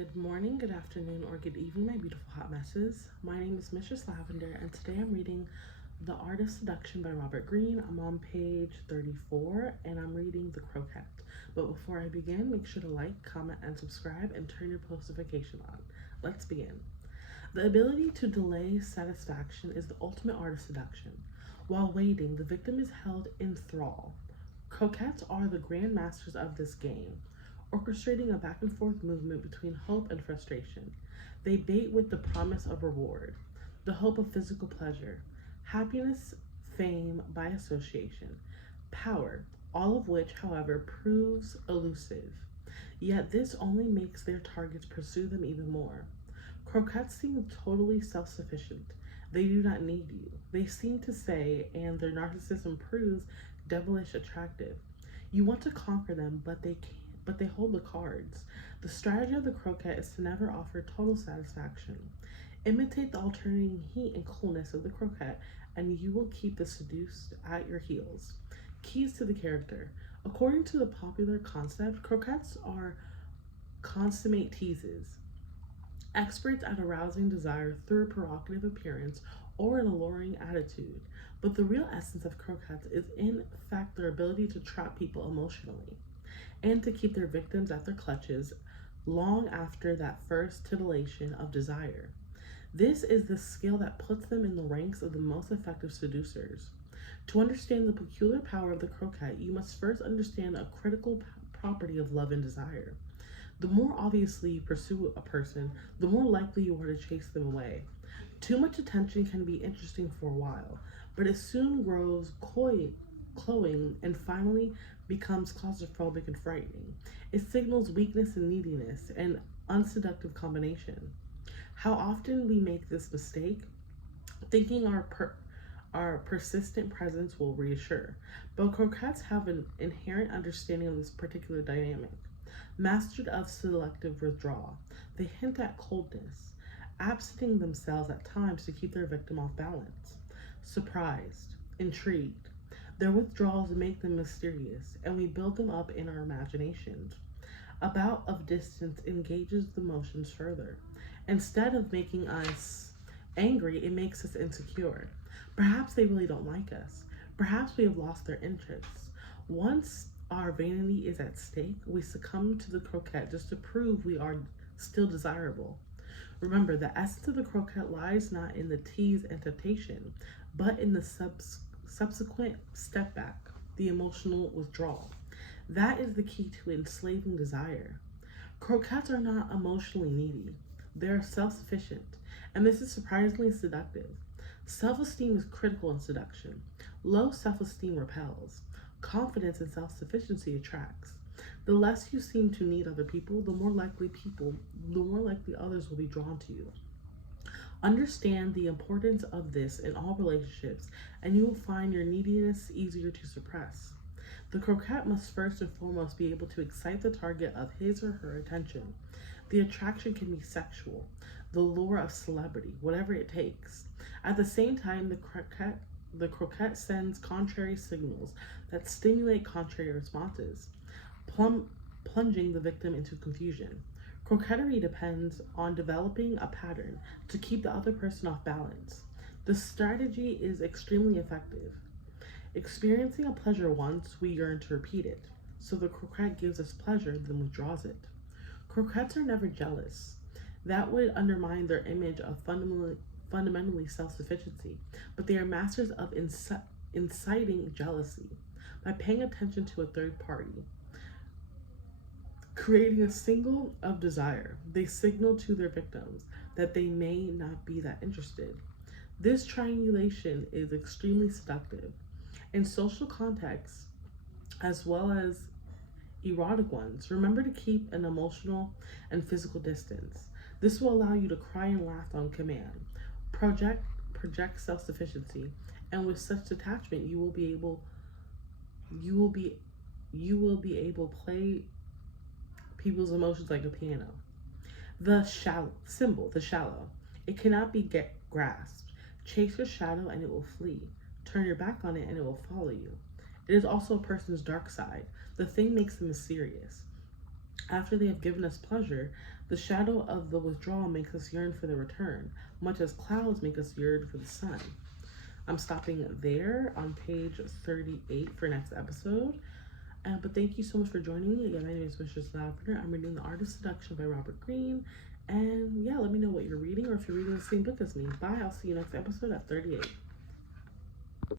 Good morning, good afternoon, or good evening, my beautiful hot messes. My name is Mistress Lavender, and today I'm reading The Art of Seduction by Robert Greene. I'm on page 34, and I'm reading The Coquette. But before I begin, make sure to like, comment, and subscribe, and turn your post notification on. Let's begin. The ability to delay satisfaction is the ultimate art of seduction. While waiting, the victim is held in thrall. Coquettes are the grand masters of this game, orchestrating a back and forth movement between hope and frustration. They bait with the promise of reward, the hope of physical pleasure, happiness, fame by association, power, all of which, however, proves elusive. Yet this only makes their targets pursue them even more. Croquettes seem totally self-sufficient. They do not need you. They seem to say, and their narcissism proves devilish attractive. You want to conquer them, but they hold the cards. The strategy of the croquette is to never offer total satisfaction. Imitate the alternating heat and coolness of the croquette, and you will keep the seduced at your heels. Keys to the character. According to the popular concept, croquettes are consummate teases, experts at arousing desire through a provocative appearance or an alluring attitude. But the real essence of croquettes is in fact their ability to trap people emotionally and to keep their victims at their clutches long after that first titillation of desire. This is the skill that puts them in the ranks of the most effective seducers. To understand the peculiar power of the croquette, you must first understand a critical property of love and desire. The more obviously you pursue a person, the more likely you are to chase them away. Too much attention can be interesting for a while, but it soon grows cloying and finally becomes claustrophobic and frightening. It signals weakness and neediness, an unseductive combination. How often we make this mistake, thinking our persistent presence will reassure. But croquettes have an inherent understanding of this particular dynamic. Mastered of selective withdrawal, they hint at coldness, absenting themselves at times to keep their victim off balance. Surprised, intrigued, their withdrawals make them mysterious, and we build them up in our imaginations. A bout of distance engages the emotions further. Instead of making us angry, it makes us insecure. Perhaps they really don't like us. Perhaps we have lost their interests. Once our vanity is at stake, we succumb to the croquette just to prove we are still desirable. Remember, the essence of the croquette lies not in the tease and temptation, but in the subsequent step back, the emotional withdrawal. That is the key to enslaving desire. Croquettes are not emotionally needy. They are self-sufficient, and this is surprisingly seductive. Self-esteem is critical in seduction. Low self-esteem repels. Confidence and self-sufficiency attracts. The less you seem to need other people, the more likely others will be drawn to you. Understand the importance of this in all relationships, and you will find your neediness easier to suppress. The croquette must first and foremost be able to excite the target of his or her attention. The attraction can be sexual, the lure of celebrity, whatever it takes. At the same time, the croquette sends contrary signals that stimulate contrary responses, plunging the victim into confusion. Coquetry depends on developing a pattern to keep the other person off balance. The strategy is extremely effective. Experiencing a pleasure once, we yearn to repeat it. So the coquette gives us pleasure, then withdraws it. Coquettes are never jealous. That would undermine their image of fundamentally self-sufficiency, but they are masters of inciting jealousy by paying attention to a third party. Creating a signal of desire, they signal to their victims that they may not be that interested. This triangulation is extremely seductive. In social contexts, as well as erotic ones, remember to keep an emotional and physical distance. This will allow you to cry and laugh on command. Project self-sufficiency, and with such detachment, you will be able to play people's emotions like a piano. The shallow. It cannot be grasped. Chase your shadow and it will flee. Turn your back on it and it will follow you. It is also a person's dark side. The thing makes them mysterious. After they have given us pleasure, The shadow of the withdrawal makes us yearn for the return, much as clouds make us yearn for the sun. I'm stopping there on page 38 for next episode. But thank you so much for joining me. Again, my name is Mistress Lavender. I'm reading The Art of Seduction by Robert Greene. And yeah, let me know what you're reading or if you're reading the same book as me. Bye. I'll see you next episode at 38.